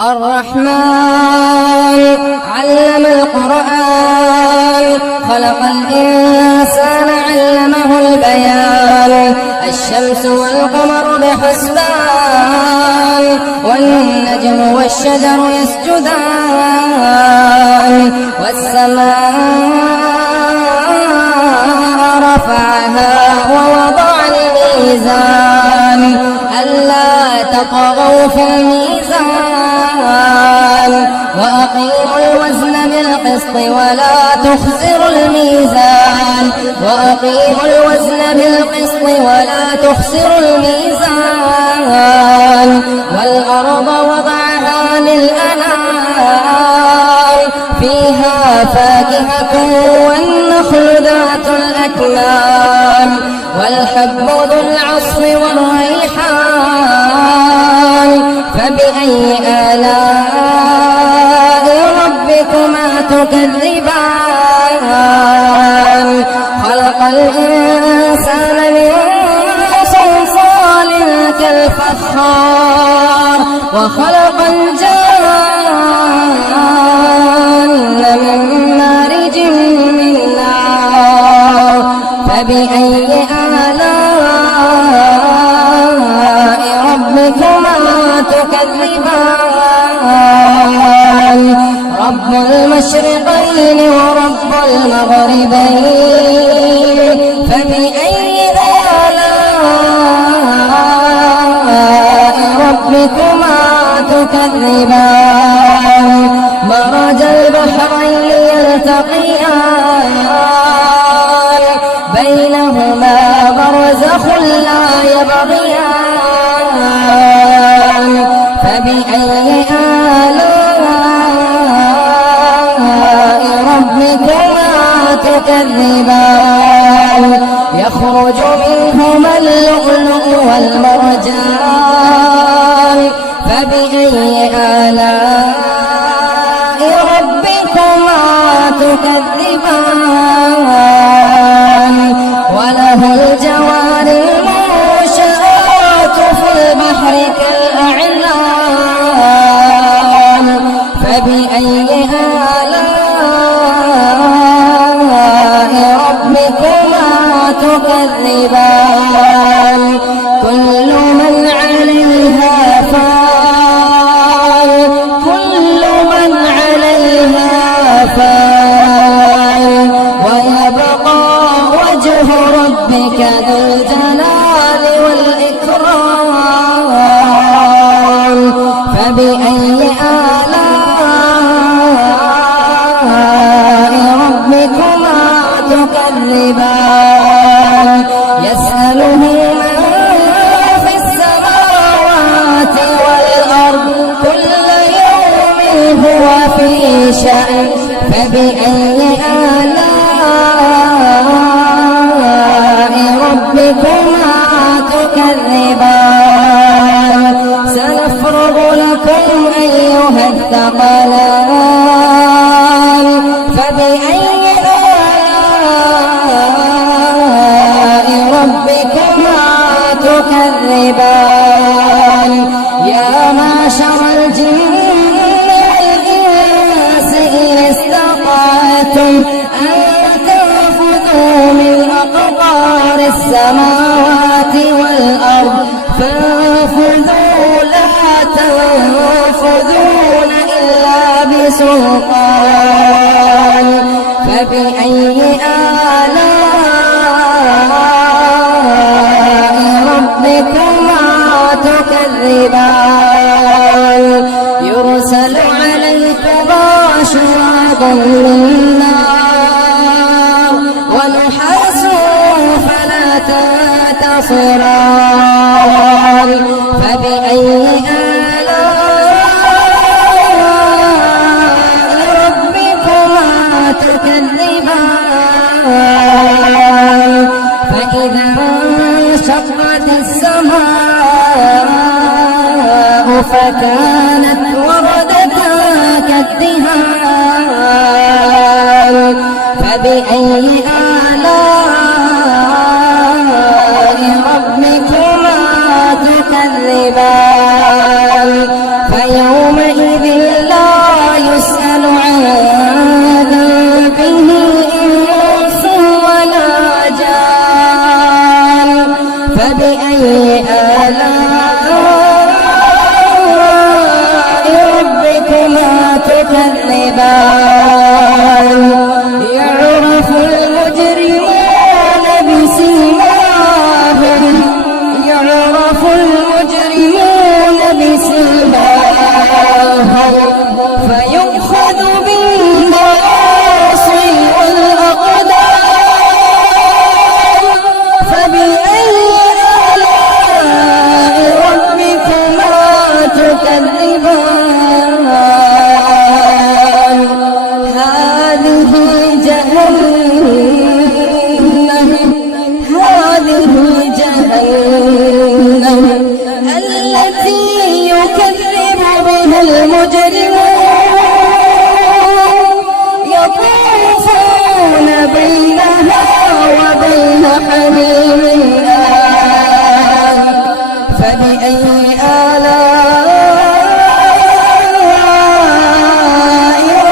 الرحمن علم القرآن خلق الإنسان علمه البيان الشمس والقمر بحسبان والنجم والشجر يسجدان والسماء رفعها ووضع الميزان ألا تطغوا في الميزان وأقيموا الوزن بالقسط ولا تخسروا الميزان وأقيموا الوزن بالقسط ولا تخسروا الميزان والأرض وضعها للأنام فيها فاكهة والنخل ذات الأكمام والحب ذو العصف والريحان فبأي آلاء ربكما تكذبان خلق الإنسان من صلصال كالفخار وخلق الجان من مارج من نار فبأي آلاء ربكما تكذبان رب المشرقين ورب المغربين فبأي آلاء ربكما تكذبان مرج البحرين يلتقيان بينهما برزخ لا يبغيان فبأي آلاء ربكما تكذبان يخرج منهما اللؤلؤ والمرجان فبأي آلاء ربكما تكذبان وله الجوار المنشآت في البحر كالأعلام فبأي آلاء ربكما تكذبان كل من عليها فان كل من عليها فان ويبقى وجه ربك ذو الجلال والإكرام فبأي آلاء ربكما تكذبان يسأله من في السماوات والأرض كل يوم هو في شأن فبأي آلاء ربكما تكذبان سنفرغ لكم أيها الثقلان فبأي آلاء ربكما تكذبان يا معشر الجن والإنس إن استطعتم أن تنفذوا من أقطار السماوات والأرض فانفذوا لا تنفذون إلا بسلطان فبأي آلاء ربكما تكذبان يرسل عليكما شواظ من نار ونحاس فلا تنتصران فبأي آلاء ربكما تكذبان فإذا انشقت السماء فكانت وردة كالدهان فبأي آلاء ربكما تكذبان فيومئذ المجرمون يطوفون بينها وبين حميم آن فبأي آلاء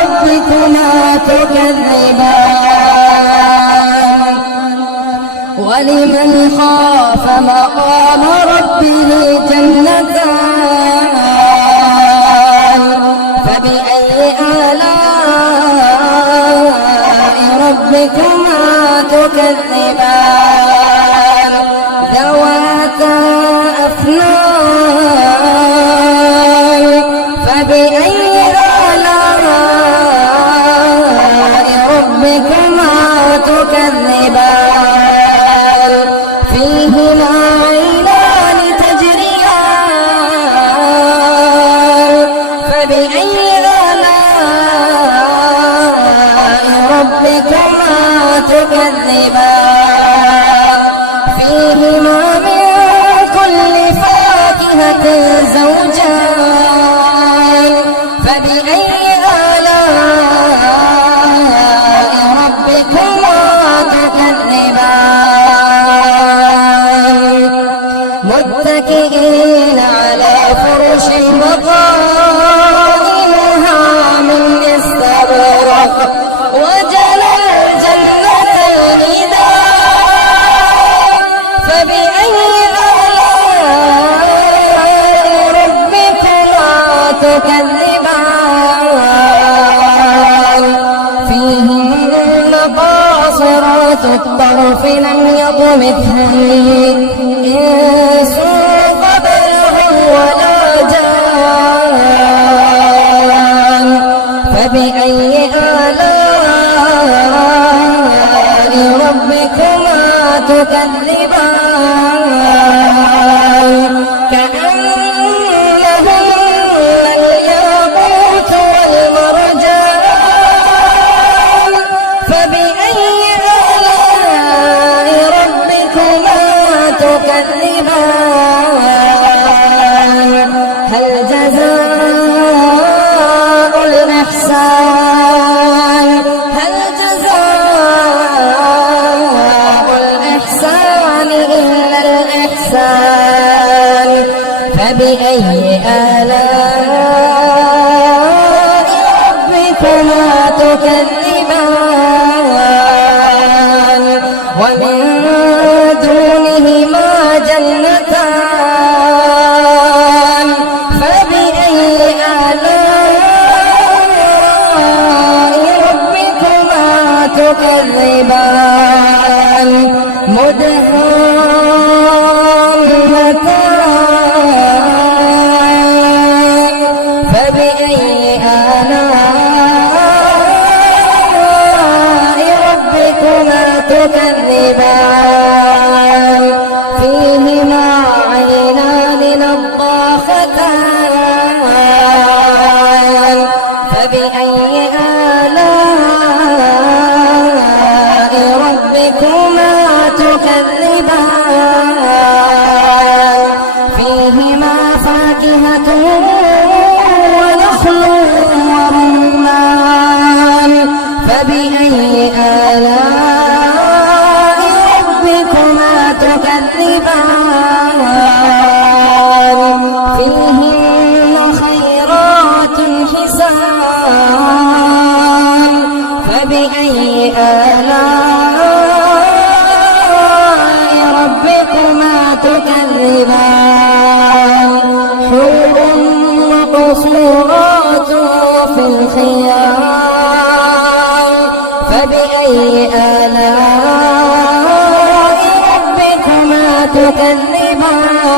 ربكما تكذبان ولمن خاف مقام ربه جنتان فبأي آلاء ربكما تكذبان ذواتا أفنان فبأي آلاء ربكما تكذبان فيهما عينان تجريان فبأي آلاء ربكما تكذبان فيهما من كل فاكهة زوجان فبأي آلاء ربكما تكذبان متكئين على فرش بطائنها من استبرق وجنى الجنتين دان فبأي آلاء ربكما تكذبان فيهن قاصرات الطرف لم يطمثهن إنس قبلهم ولا جان فبأي آلاء ربكما تكذبان كأنهن الياقوت والمرجان فبأي آلاء ربكما تكذبان هل جزاء الإحسان هل جزاء الإحسان إلا الإحسان فبأي آلاء ربكما تكذبان ومن دونهما جنتان فبأي آلاء ربكما تكذبان مدهامتان فبأي آلاء ربكما تكذبان فيهما عينان نضاختان فبأي آلاء ربكما تكذبان فيهما فاكهة ونخل ورمان فبأي آلاء ربكما تكذبان فيهن خيرات حسان فبأي آلاء ربكما تكذبان حور مقصورات في الخيام فبأي آلاء ربكما تكذبان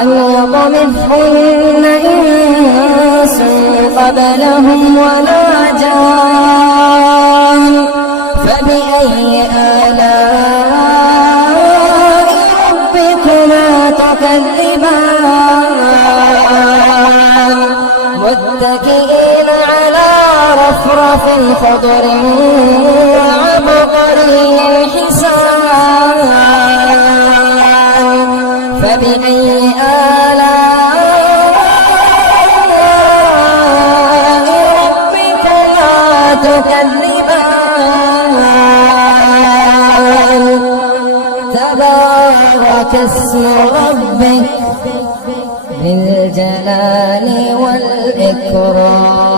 لم يطمثهن إنس قبلهم ولا جان فبأي آلاء ربكما تكذبان متكئين على رفرف خضر وعبقري حسان فبأي آلاء اسم ربك ذي الجلال والإكرام.